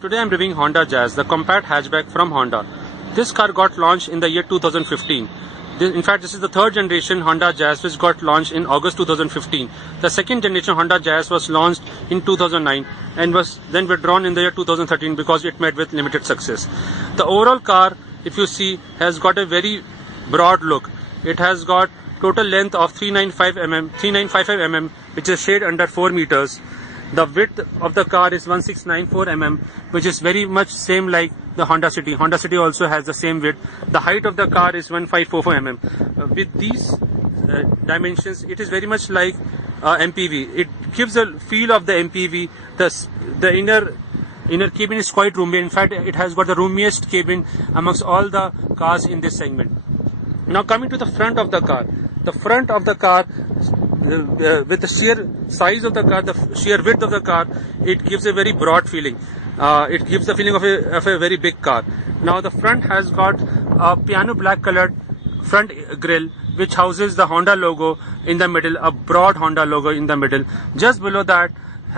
Today I'm reviewing Honda Jazz, the compact hatchback from Honda. This car got launched in the year 2015. In fact, this is the third generation Honda Jazz which got launched in August 2015. The second generation Honda Jazz was launched in 2009 and was then withdrawn in the year 2013 because it met with limited success. The overall car, if you see, has got a very broad look. It has got total length of 355 mm, which is shade under 4 meters. The width of the car is 1694 mm, which is very much same like the Honda City. Honda City also has the same width. The height of the car is 1544 mm. With these dimensions, it is very much like MPV. It gives a feel of the MPV. The inner cabin is quite roomy. In fact, it has got the roomiest cabin amongst all the cars in this segment. Now coming to the front of the car. The front of the car, with the sheer size of the car, the sheer width of the car, it gives a very broad feeling. It gives the feeling of a very big car. Now the front has got a piano black colored front grille which houses the Honda logo in the middle, a broad Honda logo in the middle. Just below that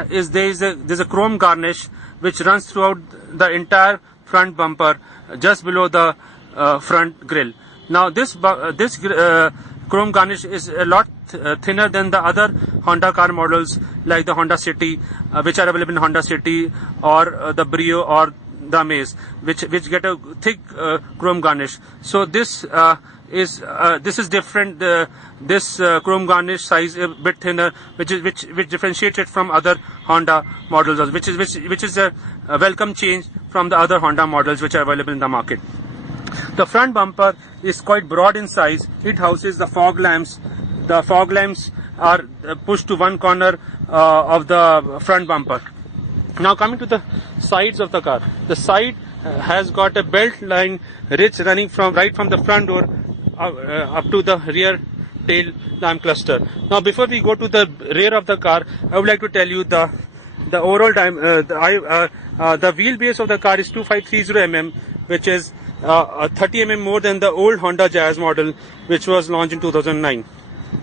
there's a chrome garnish which runs throughout the entire front bumper, just below the front grille. Now this chrome garnish is a lot thinner than the other Honda car models like the Honda City, which are available in Honda City, or the Brio or the Amaze, which get a thick chrome garnish. So this is different. This chrome garnish size a bit thinner, which differentiates it from other Honda models, which is a welcome change from the other Honda models which are available in the market. The front bumper is quite broad in size. It houses the fog lamps. The fog lamps are pushed to one corner of the front bumper. Now coming to the sides of the car. The side has got a belt line ridge running right from the front door up to the rear tail lamp cluster. Now before we go to the rear of the car, I would like to tell you the overall the wheelbase of the car is 2530 mm, which is 30 mm more than the old Honda Jazz model which was launched in 2009.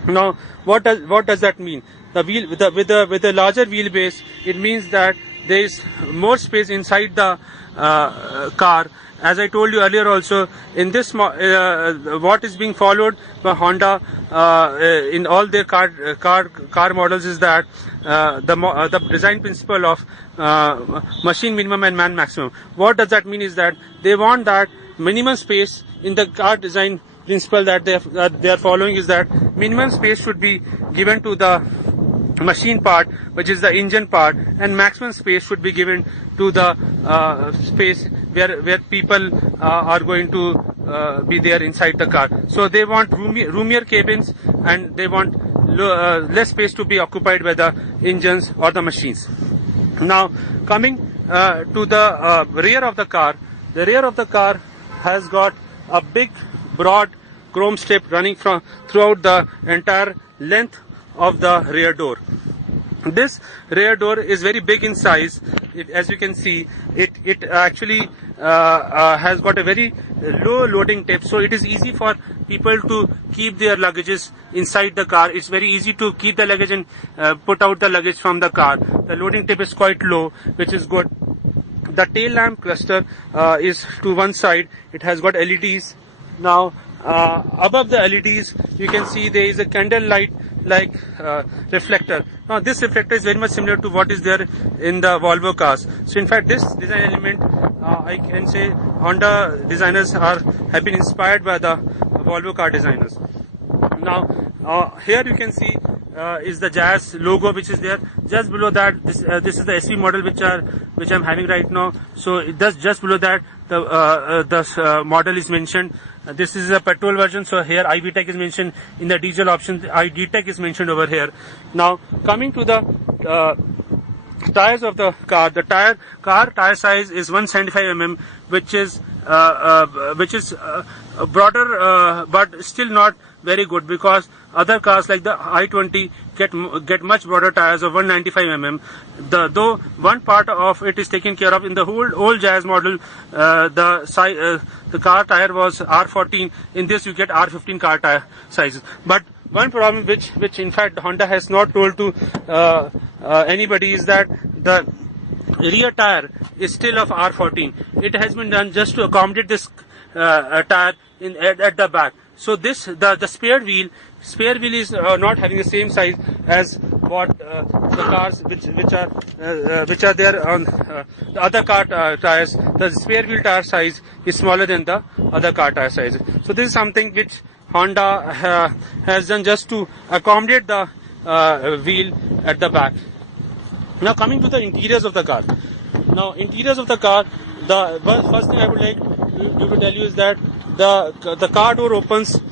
Now what does that mean? With a larger wheelbase, it means that there is more space inside the car. As I told you earlier also, in this what is being followed by Honda in all their car models is that the design principle of machine minimum and man maximum. What does that mean is that they want that minimum space in the car design principle that they are following is that minimum space should be given to the machine part, which is the engine part, and maximum space should be given to the space where people are going to be there inside the car. So they want roomier cabins, and they want less space to be occupied by the engines or the machines. Now coming to the rear of the car. The rear of the car has got a big broad chrome strip running throughout the entire length of the rear door. This rear door is very big in size. As you can see, it actually has got a very low loading tip, so it is easy for people to keep their luggages inside the car. It's very easy to keep the luggage and put out the luggage from the car. The loading tip is quite low, which is good. The tail lamp cluster is to one side. It has got LEDs. Now above the LEDs, you can see there is a candle light like reflector. Now this reflector is very much similar to what is there in the Volvo cars. So in fact, this design element, I can say Honda designers have been inspired by the Volvo car designers. Now here you can see is the Jazz logo which is there. Just below that, this is the SV model which I'm having right now. So it does just below that the model is mentioned. This is a petrol version, so here iVTEC is mentioned. In the diesel option, iDTEC is mentioned over here. Now coming to the tires of the car. The car tire size is 175 mm, which is broader, but still not very good, because other cars like the i20 get much broader tires of 195 mm. Though one part of it is taken care of in the whole old Jazz model, the car tire was R14. In this you get R15 car tire sizes. But one problem which in fact Honda has not told to anybody is that the rear tire is still of R14. It has been done just to accommodate this tire at the back. So this the spare wheel is not having the same size as what the cars which are there on the other car tires. The spare wheel tire size is smaller than the other car tire size. So this is something which Honda has done just to accommodate the wheel at the back. Now coming to the interiors of the car. Now interiors of the car, the first thing I would like to tell you is that the car door opens with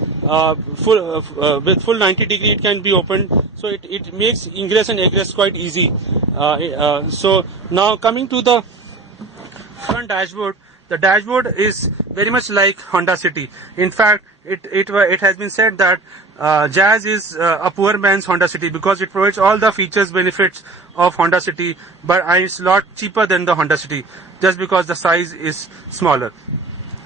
full 90-degree. It can be opened, so it makes ingress and egress quite easy. So now coming to the front dashboard. The dashboard is very much like Honda City. In fact, it has been said that Jazz is a poor man's Honda City because it provides all the features, benefits of Honda City, but it's a lot cheaper than the Honda City just because the size is smaller.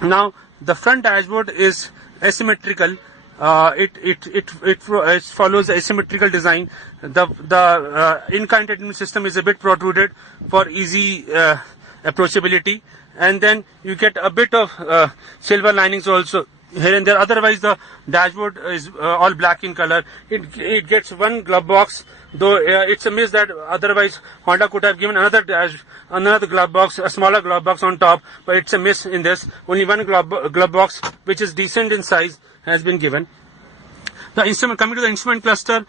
Now, the front dashboard is asymmetrical. It follows asymmetrical design. The in-car entertainment system is a bit protruded for easy approachability, and then you get a bit of silver linings also here and there. Otherwise, the dashboard is all black in color. It gets one glove box, though it's a miss that otherwise Honda could have given another glove box, a smaller glove box on top, but it's a miss in this. Only one glove box, which is decent in size, has been given. The instrument, coming to the instrument cluster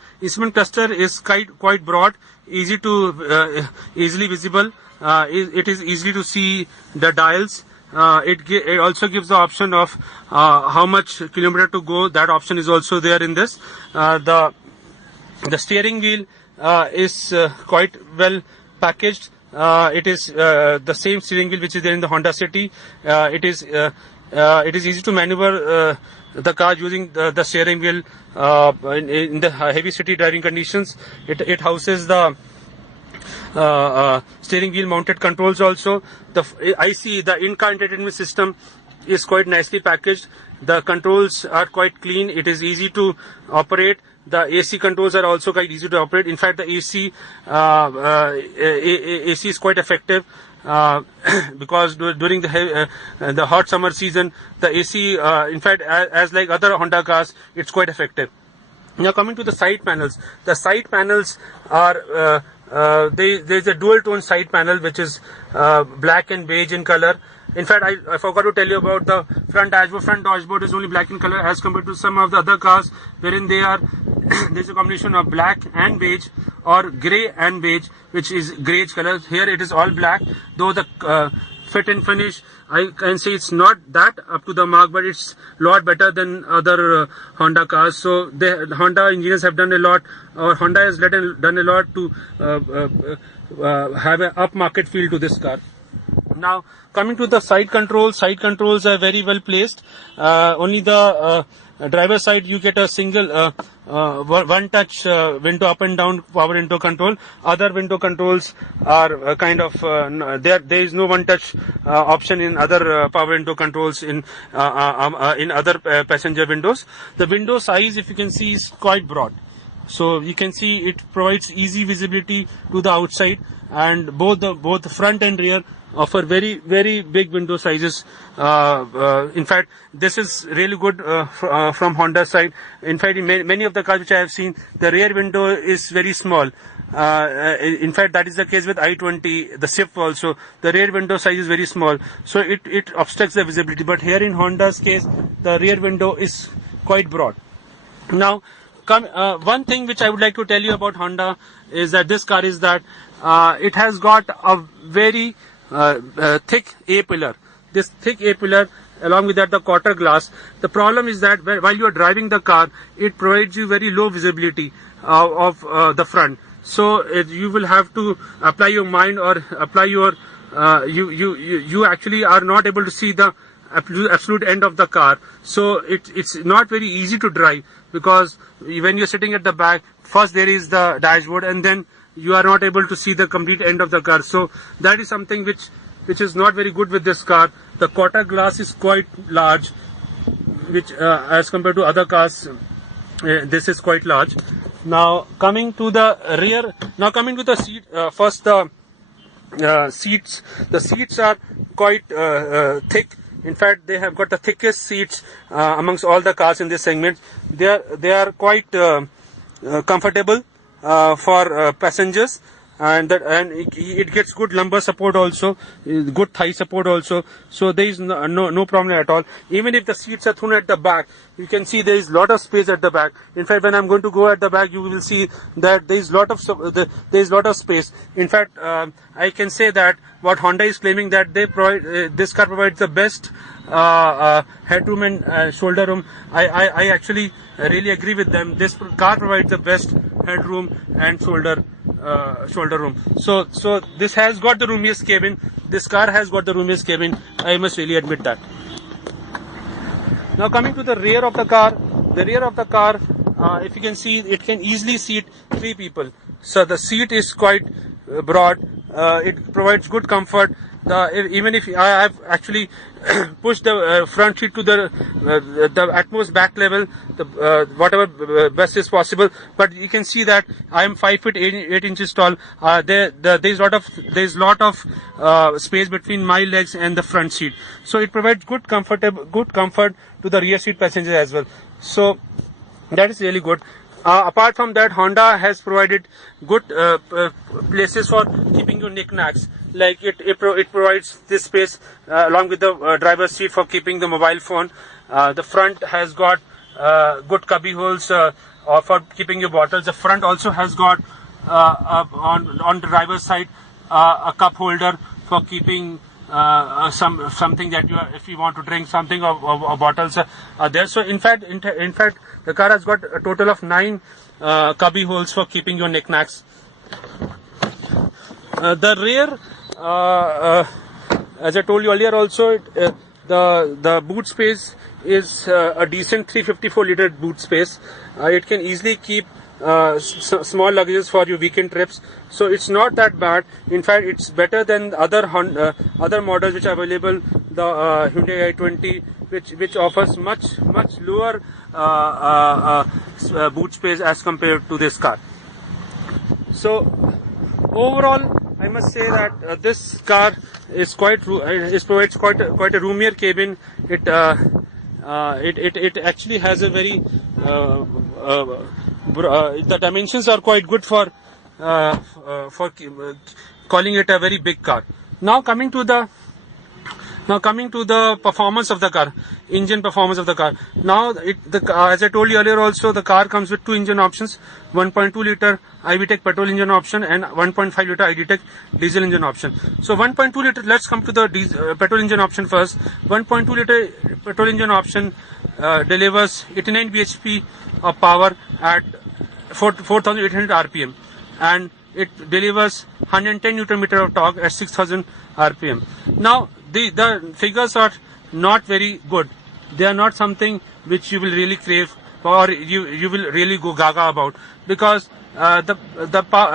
is quite broad, easily visible. It is easily to see the dials. It also gives the option of how much kilometer to go. That option is also there in this. The steering wheel is quite well packaged. It is the same steering wheel which is there in the Honda City. It is easy to maneuver the car using the steering wheel in the heavy city driving conditions. It houses the steering wheel mounted controls also. The in-car entertainment system is quite nicely packaged. The controls are quite clean. It is easy to operate. The AC controls are also quite easy to operate. In fact, the AC is quite effective because during the hot summer season, the AC, in fact, as like other Honda cars, it's quite effective. Now coming to the side panels. The side panels are there's a dual tone side panel which is black and beige in color. In fact, I forgot to tell you about the front dashboard. Front dashboard is only black in color as compared to some of the other cars wherein there's a combination of black and beige or grey and beige, which is greyish color. Here it is all black, though the fit and finish, I can say it's not that up to the mark, but it's a lot better than other Honda cars. So the Honda engineers have done a lot, or Honda has done a lot to have an upmarket feel to this car. Now coming to the side controls are very well placed. Only the driver's side you get a single one touch window up and down power window control. Other window controls are kind of there is no one touch option in other power window controls in other passenger windows. The window size, if you can see, is quite broad, so you can see it provides easy visibility to the outside, and both the front and rear offer very, very big window sizes. In fact, this is really good from Honda's side. In fact, in many of the cars which I have seen, the rear window is very small. In fact, that is the case with i20, the Swift also. The rear window size is very small, so it obstructs the visibility. But here in Honda's case, the rear window is quite broad. Now, one thing which I would like to tell you about Honda is that this car is that it has got a very thick A-pillar. This thick A-pillar, along with that the quarter glass. The problem is that while you are driving the car, it provides you very low visibility of the front. So you will have to apply your mind or apply your you actually are not able to see the absolute end of the car. So it's not very easy to drive, because when you're sitting at the back, first there is the dashboard, and then you are not able to see the complete end of the car. So that is something which is not very good with this car. The quarter glass is quite large, which as compared to other cars, this is quite large. Now coming to the rear, now coming to the seat, first the seats. The seats are quite thick. In fact, they have got the thickest seats amongst all the cars in this segment. They are quite comfortable for passengers, and it gets good lumbar support also, good thigh support also. So there is no problem at all. Even if the seats are thrown at the back, you can see there is lot of space at the back. In fact, when I'm going to go at the back, you will see that there is lot of space. In fact, I can say that what Honda is claiming, that they provide this car provides the best headroom and shoulder room. I actually really agree with them. This car provides the best headroom and shoulder room. So this has got the roomiest cabin. This car has got the roomiest cabin. I must really admit that. Now coming to the rear of the car, if you can see, it can easily seat 3 people. So the seat is quite broad. It provides good comfort. Even if I have actually pushed the front seat to the utmost back level, whatever best is possible, but you can see that I am 5 feet 8 inches tall. There is lot of space between my legs and the front seat, so it provides good comfort to the rear seat passengers as well. So that is really good. Apart from that, Honda has provided good places for keeping your knickknacks. Like it provides this space along with the driver's seat for keeping the mobile phone. The front has got good cubby holes for keeping your bottles. The front also has got on the driver's side a cup holder for keeping something that if you want to drink something, or bottles are there. So in fact, the car has got a total of 9 cubby holes for keeping your knickknacks. The rear, as I told you earlier, also the boot space is a decent 354 liter boot space. It can easily keep small luggages for your weekend trips, so it's not that bad. In fact, it's better than other models which are available, the Hyundai i20, which offers much lower boot space as compared to this car. So overall, I must say that this car is provides quite a roomier cabin. It actually has a very the dimensions are quite good for calling it a very big car. Now coming to the performance of the car, engine performance of the car. Now, as I told you earlier also, the car comes with 2 engine options: 1.2 liter iVTEC petrol engine option and 1.5 liter iDTEC diesel engine option. So 1.2 liter, let's come to the petrol engine option first. 1.2 liter petrol engine option delivers 89 bhp of power at 4,800 rpm, and it delivers 110 Newton meter of torque at 6,000 rpm. Now the figures are not very good. They are not something which you will really crave, or you will really go gaga about, because the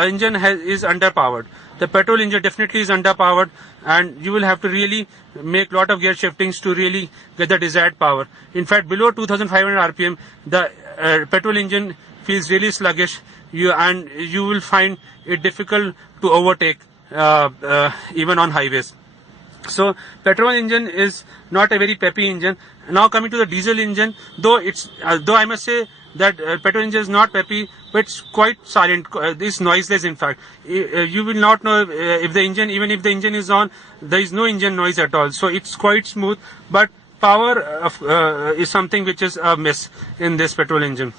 engine is underpowered. The petrol engine definitely is underpowered, and you will have to really make lot of gear shiftings to really get the desired power. In fact, below 2,500 rpm, the petrol engine feels really sluggish, and you will find it difficult to overtake even on highways. So petrol engine is not a very peppy engine. Now coming to the diesel engine, though I must say that petrol engine is not peppy, but it's quite silent. It's noiseless. In fact, you will not know if the engine, even if the engine is on, there is no engine noise at all. So it's quite smooth. But power is something which is a miss in this petrol engine.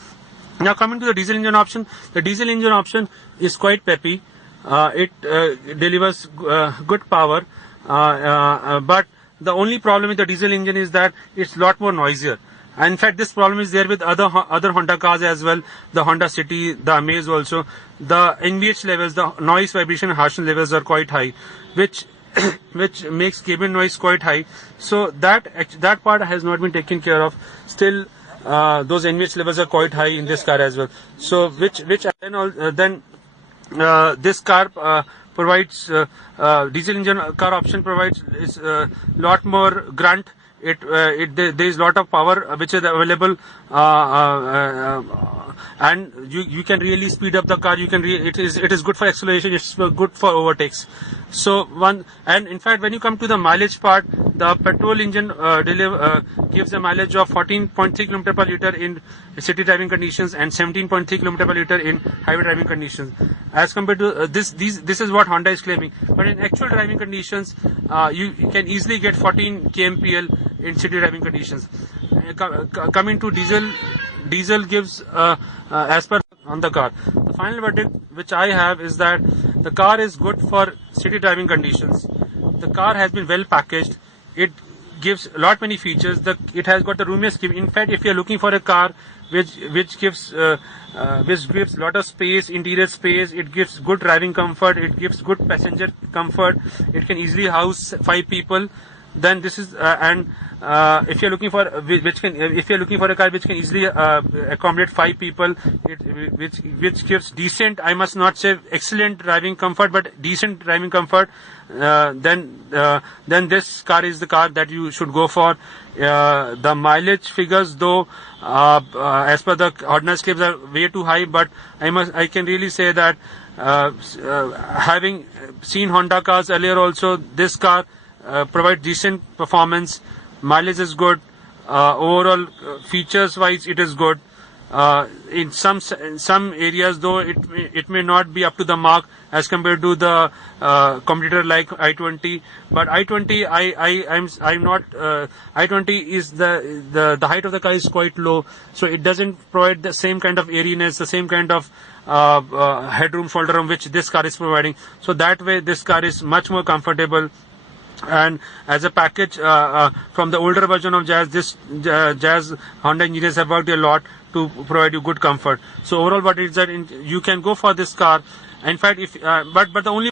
Now coming to the diesel engine option, the diesel engine option is quite peppy. It delivers good power. But the only problem with the diesel engine is that it's a lot more noisier. And in fact, this problem is there with other Honda cars as well. The Honda City, the Amaze also. The NVH levels, the noise, vibration, and harshness levels are quite high, which makes cabin noise quite high. So that part has not been taken care of. Still, those NVH levels are quite high in this car as well. So this car provides diesel engine car option provides is lot more grunt. There is lot of power which is available, and you can really speed up the car. It is good for acceleration. It's good for overtakes. So and in fact, when you come to the mileage part, the petrol engine gives a mileage of 14.3 km per liter in city driving conditions and 17.3 km per liter in highway driving conditions. As compared to this is what Honda is claiming. But in actual driving conditions, you can easily get 14 kmpl in city driving conditions. Coming to diesel gives as per on the car. The final verdict which I have is that the car is good for city driving conditions. The car has been well packaged. It gives many features. It has got the roomiest cabin. In fact, if you are looking for a car which gives lot of space, interior space, it gives good driving comfort, it gives good passenger comfort, it can easily house 5 people, then this is if you're looking for a car which can easily accommodate 5 people, which gives decent, I must not say excellent driving comfort, but decent driving comfort, then this car is the car that you should go for. The mileage figures, though, as per the ordinance claims, are way too high, but I can really say that having seen Honda cars earlier also, this car provides decent performance. Mileage is good. Overall, features wise, it is good. In some areas, though, it may not be up to the mark as compared to the competitor like i20. But i20, I'm not. i20 is the height of the car is quite low, so it doesn't provide the same kind of airiness, the same kind of headroom, shoulder room which this car is providing. So that way, this car is much more comfortable. And as a package from the older version of Jazz, this Jazz Honda engineers have worked a lot to provide you good comfort. So overall, what is that you can go for this car. In fact, but the only